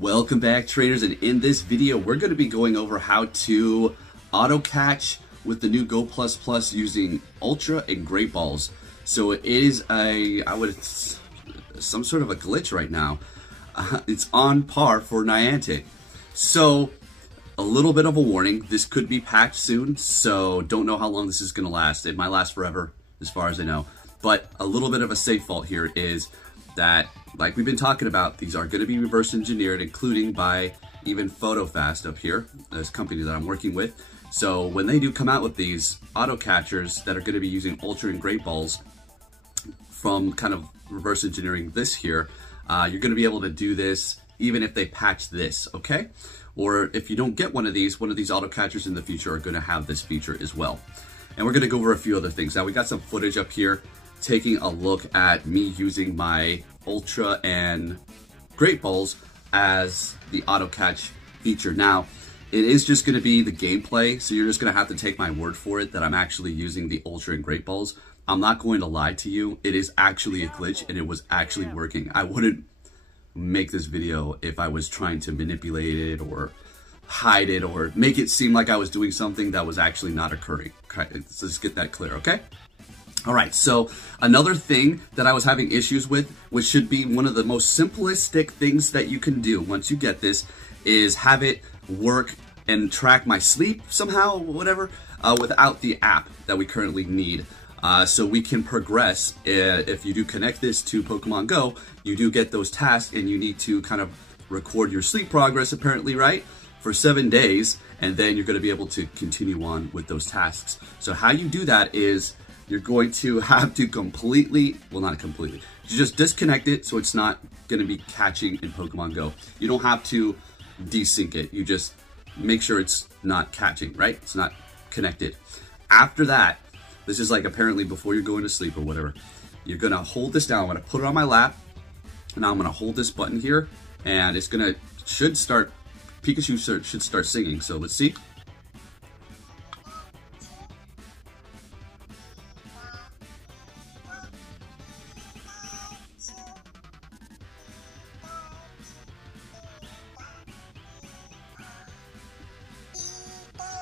Welcome back, traders, and in this video we're going to be going over how to auto catch with the new Go++ using Ultra and Great Balls. So it is some sort of a glitch right now. It's on par for Niantic. So a little bit of a warning, this could be patched soon, so don't know how long this is going to last. It might last forever as far as I know, but a little bit of a safe fault here is that, like we've been talking about, these are going to be reverse engineered, including by even PhotoFast up here, this company that I'm working with. So when they do come out with these auto catchers that are going to be using Ultra and Great Balls from kind of reverse engineering this here, you're going to be able to do this even if they patch this, okay? Or if you don't get one of these auto catchers in the future are going to have this feature as well. And we're going to go over a few other things. Now we got some footage up here taking a look at me using my Ultra and Great Balls as the auto catch feature. Now, it is just going to be the gameplay, so you're just going to have to take my word for it that I'm actually using the Ultra and Great Balls. I'm not going to lie to you. It is actually a glitch, and it was actually working. I wouldn't make this video if I was trying to manipulate it or hide it or make it seem like I was doing something that was actually not occurring. Okay, let's just get that clear, okay? All right, so another thing that I was having issues with, which should be one of the most simplistic things that you can do once you get this, is have it work and track my sleep somehow, whatever, without the app that we currently need. So we can progress. If you do connect this to Pokemon Go, you do get those tasks and you need to kind of record your sleep progress apparently, right? For 7 days, and then you're gonna be able to continue on with those tasks. So how you do that is you're going to have to not completely, you just disconnect it so it's not gonna be catching in Pokemon Go. You don't have to desync it. You just make sure it's not catching, right? It's not connected. After that, this is like apparently before you're going to sleep or whatever, you're gonna hold this down. I'm gonna put it on my lap, and now I'm gonna hold this button here, and it's Pikachu should start singing. So let's see.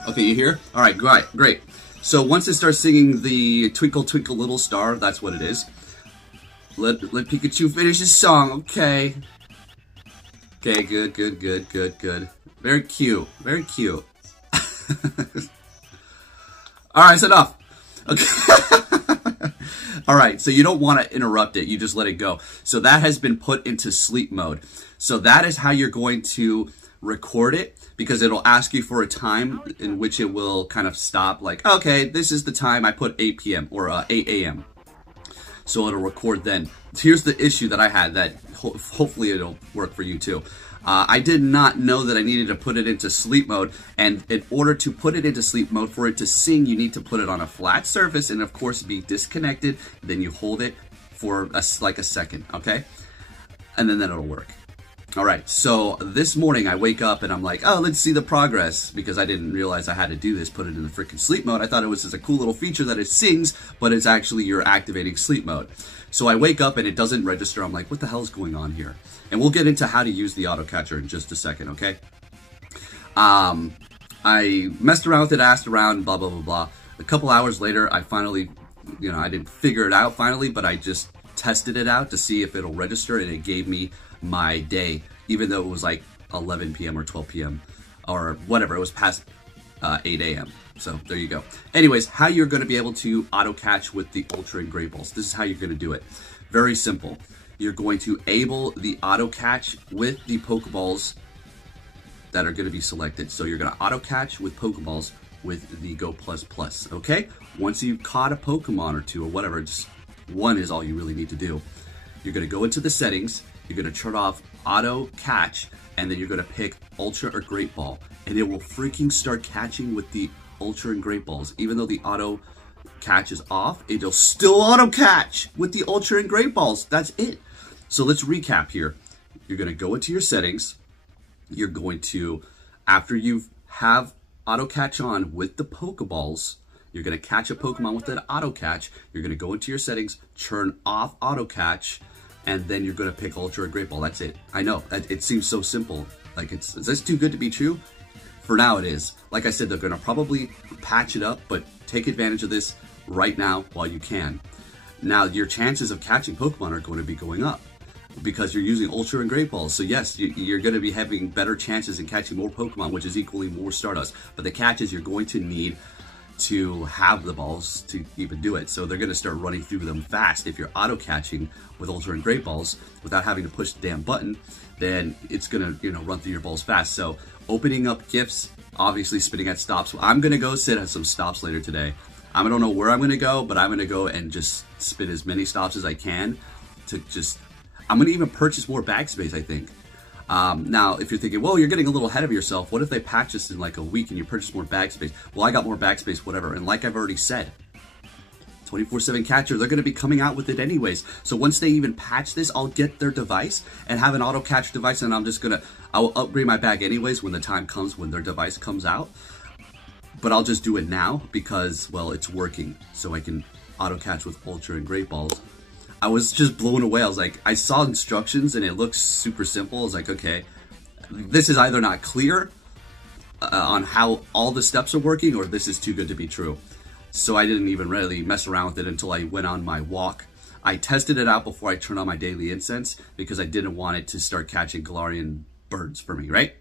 Okay, you hear? All right, great. So once it starts singing the Twinkle Twinkle Little Star, that's what it is. Let Pikachu finish his song, okay. Okay, good. Very cute, very cute. All right, it's enough. Okay. All right, so you don't want to interrupt it, you just let it go. So that has been put into sleep mode. So that is how you're going to record it, because it'll ask you for a time in which it will kind of stop, like, okay, this is the time I put 8 p.m. or 8 a.m. So it'll record then. Here's the issue that I had that hopefully it'll work for you too. I did not know that I needed to put it into sleep mode, and in order to put it into sleep mode, for it to sing, you need to put it on a flat surface and of course be disconnected. Then you hold it for like a second, okay? And then it'll work. All right, so this morning I wake up and I'm like, oh, let's see the progress, because I didn't realize I had to do this, put it in the freaking sleep mode. I thought it was just a cool little feature that it sings, but it's actually you're activating sleep mode. So I wake up and it doesn't register. I'm like, what the hell is going on here? And we'll get into how to use the auto catcher in just a second, okay? I messed around with it, asked around, blah, blah, blah, blah. A couple hours later, I finally, I didn't figure it out finally, but I just tested it out to see if it'll register, and it gave me my day, even though it was like 11 p.m. or 12 p.m. or whatever. It was past 8 a.m. So there you go. Anyways, how you're going to be able to auto catch with the Ultra and Great Balls. This is how you're going to do it. Very simple. You're going to enable the auto catch with the Pokeballs that are going to be selected. So you're going to auto catch with Pokeballs with the Go++, okay? Once you've caught a Pokemon or two or whatever, just one is all you really need to do. You're going to go into the settings, you're going to turn off auto catch, and then you're going to pick Ultra or Great Ball, and it will freaking start catching with the Ultra and Great Balls. Even though the auto catch is off, it'll still auto catch with the Ultra and Great Balls. That's it. So let's recap here. You're going to go into your settings. You're going to, after you have auto catch on with the Pokeballs, you're going to catch a Pokemon with that auto catch. You're going to go into your settings, turn off auto catch, and then you're going to pick Ultra or Great Ball. That's it. I know, it seems so simple. Like, is this too good to be true? For now, it is. Like I said, they're going to probably patch it up, but take advantage of this right now while you can. Now, your chances of catching Pokemon are going to be going up because you're using Ultra and Great Balls. So yes, you're going to be having better chances in catching more Pokemon, which is equally more Stardust. But the catch is you're going to need to have the balls to even do it. So they're going to start running through them fast. If you're auto catching with Ultra and Great Balls without having to push the damn button, then it's going to, run through your balls fast. So opening up gifts, obviously spinning at stops. I'm going to go sit at some stops later today. I don't know where I'm going to go, but I'm going to go and just spin as many stops as I can to I'm going to even purchase more bag space, I think. Now, if you're thinking, well, you're getting a little ahead of yourself. What if they patch this in like a week and you purchase more bag space? Well, I got more bag space, whatever. And like I've already said, 24/7 catcher, they're going to be coming out with it anyways. So once they even patch this, I'll get their device and have an auto catch device, and I'll upgrade my bag anyways when the time comes, when their device comes out. But I'll just do it now because, well, it's working. So I can auto catch with Ultra and Great Balls. I was just blown away. I was like, I saw instructions and it looks super simple. I was like, okay, this is either not clear on how all the steps are working, or this is too good to be true. So I didn't even really mess around with it until I went on my walk. I tested it out before I turned on my daily incense because I didn't want it to start catching Galarian birds for me, right?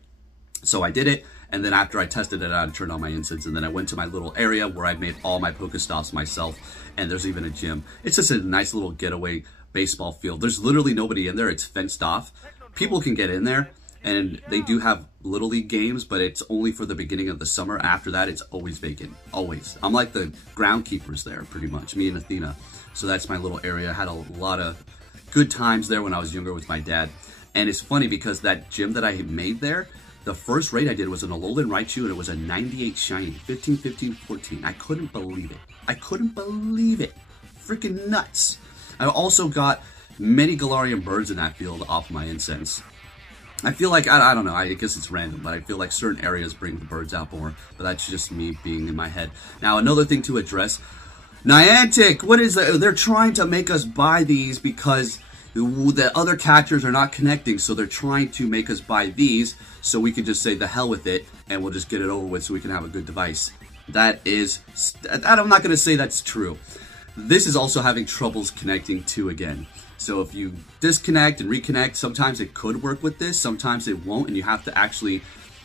So I did it, and then after I tested it out, I turned on my incense, and then I went to my little area where I made all my Pokestops myself, and there's even a gym. It's just a nice little getaway baseball field. There's literally nobody in there. It's fenced off. People can get in there, and they do have Little League games, but it's only for the beginning of the summer. After that, it's always vacant, always. I'm like the groundkeepers there, pretty much, me and Athena. So that's my little area. I had a lot of good times there when I was younger with my dad. And it's funny because that gym that I made there, the first raid I did was an Alolan Raichu, and it was a 98 shiny, 15, 15, 14. I couldn't believe it. I couldn't believe it. Freaking nuts. I also got many Galarian birds in that field off my incense. I feel like, I don't know, I guess it's random, but I feel like certain areas bring the birds out more. But that's just me being in my head. Now, another thing to address, Niantic, what is that? They're trying to make us buy these because the other catchers are not connecting, so they're trying to make us buy these so we can just say the hell with it and we'll just get it over with so we can have a good device. I'm not going to say that's true. This is also having troubles connecting too again. So if you disconnect and reconnect, sometimes it could work with this, sometimes it won't, and you have to actually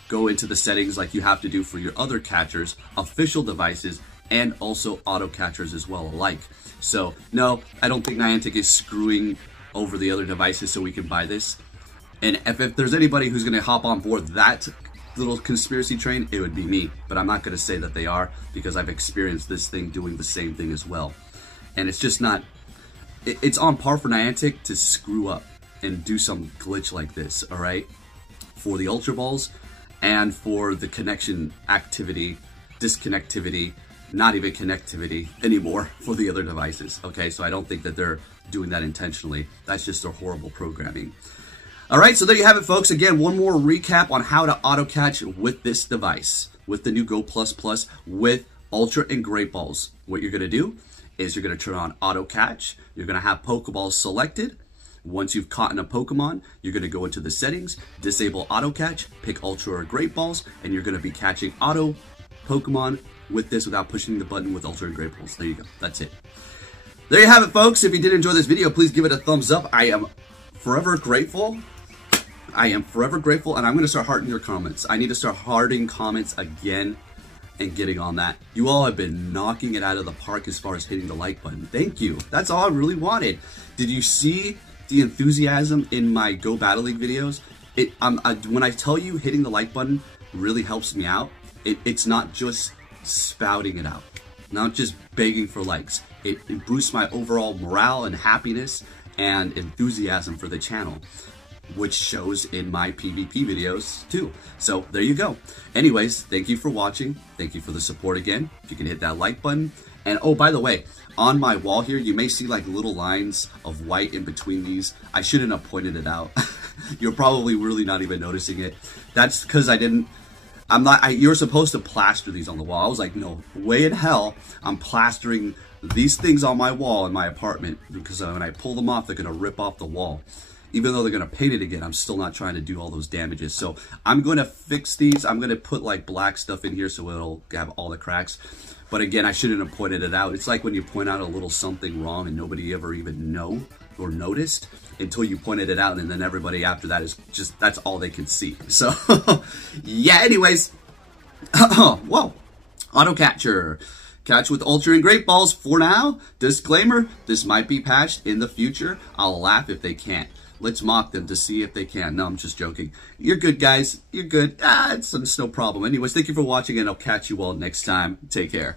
go into the settings like you have to do for your other catchers, official devices, and also auto catchers as well alike. So no, I don't think Niantic is screwing over the other devices so we can buy this. And if there's anybody who's going to hop on board that little conspiracy train, it would be me. But I'm not going to say that they are because I've experienced this thing doing the same thing as well. And it's just not, it's on par for Niantic to screw up and do some glitch like this, all right? For the Ultra Balls and for the connection activity, disconnectivity, not even connectivity anymore for the other devices, okay? So I don't think that they're doing that intentionally. That's just their horrible programming. All right, so there you have it, folks. Again, one more recap on how to auto catch with this device, with the new Go Plus Plus with Ultra and Great Balls. What you're gonna do is you're gonna turn on auto catch. You're gonna have Pokeballs selected. Once you've caught in a Pokemon, you're gonna go into the settings, disable auto catch, pick Ultra or Great Balls, and you're gonna be catching auto Pokemon with this without pushing the button with Ultra and Great Balls. There you go, that's it. There you have it, folks. If you did enjoy this video, please give it a thumbs up. I am forever grateful. And I'm gonna start hearting your comments. I need to start hearting comments again and getting on that. You all have been knocking it out of the park as far as hitting the like button. Thank you. That's all I really wanted. Did you see the enthusiasm in my Go Battle League videos? When I tell you hitting the like button really helps me out, it's not just spouting it out, not just begging for likes. It boosts my overall morale and happiness and enthusiasm for the channel, which shows in my PvP videos too. So there you go. Anyways, thank you for watching. Thank you for the support again. If you can hit that like button. And oh, by the way, on my wall here, you may see like little lines of white in between these. I shouldn't have pointed it out. You're probably really not even noticing it. That's because you're supposed to plaster these on the wall. I was like, no way in hell I'm plastering these things on my wall in my apartment, because when I pull them off, they're gonna rip off the wall. Even though they're gonna paint it again, I'm still not trying to do all those damages. So I'm gonna fix these. I'm gonna put like black stuff in here so it'll have all the cracks. But again, I shouldn't have pointed it out. It's like when you point out a little something wrong and nobody ever even know or noticed until you pointed it out, and then everybody after that is just, that's all they can see. So yeah, anyways, whoa, auto catcher. Catch with Ultra and Great Balls for now. Disclaimer, this might be patched in the future. I'll laugh if they can't. Let's mock them to see if they can. No, I'm just joking. You're good, guys. You're good. It's no problem. Anyways, thank you for watching, and I'll catch you all next time. Take care.